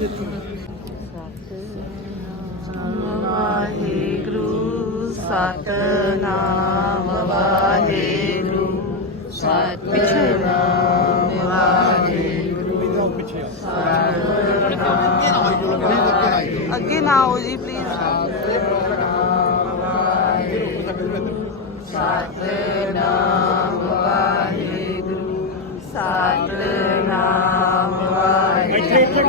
ਸਤਨਾਮ ਵਾਹਿਗੁਰੂ ਸਤਨਾਮ ਵਾਹਿਗੁਰੂ ਸਤਨਾਮ ਵਾਹਿਗੁਰੂ ਸਤਨਾਮ ਅੱਗੇ ਨਾ ਆਓ ਜੀ ਪਲੀਜ਼ ਸਤਨਾਮ ਵਾਹਿਗੁਰੂ ਸਤਨਾਮ ਵਾਹਿਗੁਰੂ ਸਤਨਾਮ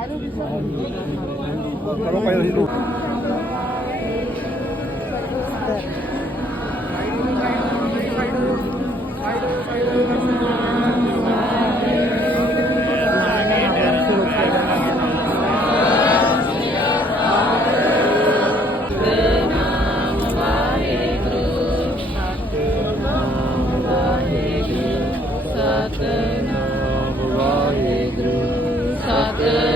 ਕਰੋ ਭਾਈ ਅਸੀਂ ਸਤਨਾਮ